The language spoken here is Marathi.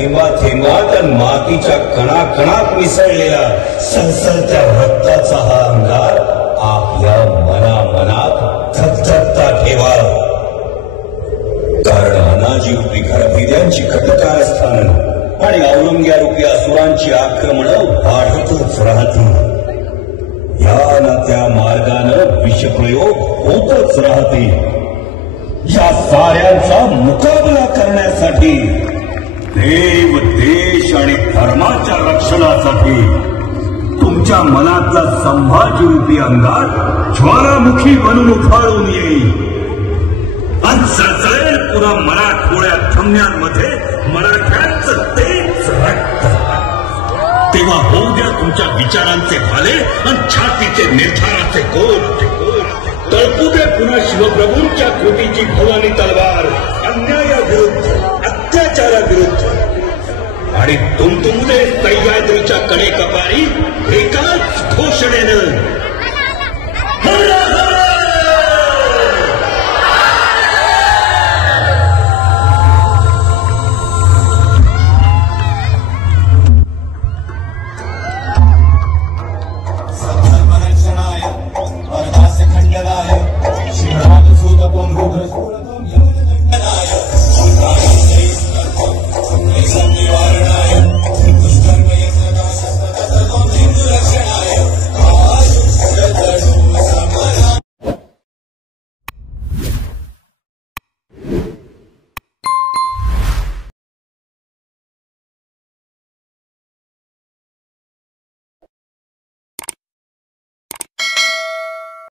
थेंबा थेंबात आणि मातीच्या कणाकणात मिसळलेला सळसळत्या रक्ताचा हा अंगार आपल्या मनात थकथकता ठेवा. कारण अनाजी रूपी घरभिद्यांची कटकारस्थान आणि औरंग्यारूपी असुरांची आक्रमणं वाढतच राहतील. या ना त्या मार्गानं विषप्रयोग होतच राहतील. या साऱ्यांचा मुकाबला करण्यासाठी देव, देश आणि धर्माच्या रक्षणासाठी तुमच्या मनातला संभाजी रूपी अंगार ज्वालामुखी बनून उफाळून येईल आणि सळसळेल पुन्हा मराठमोळ्या धमन्यांमध्ये मराठ्यांचं तेच रक्त. तेव्हा होऊ द्या तुमच्या विचारांचे भाले आणि छातीचे निर्धाराचे कोट. तळपू दे पुन्हा शिवप्रभूंच्या कृतीची भवानी तलवार अन्यायाविरुद्ध, अत्याचाराविरुद्ध. आणि तुमतुमू दे सह्याद्रीच्या कडेकपारी एकाच घोषणेनं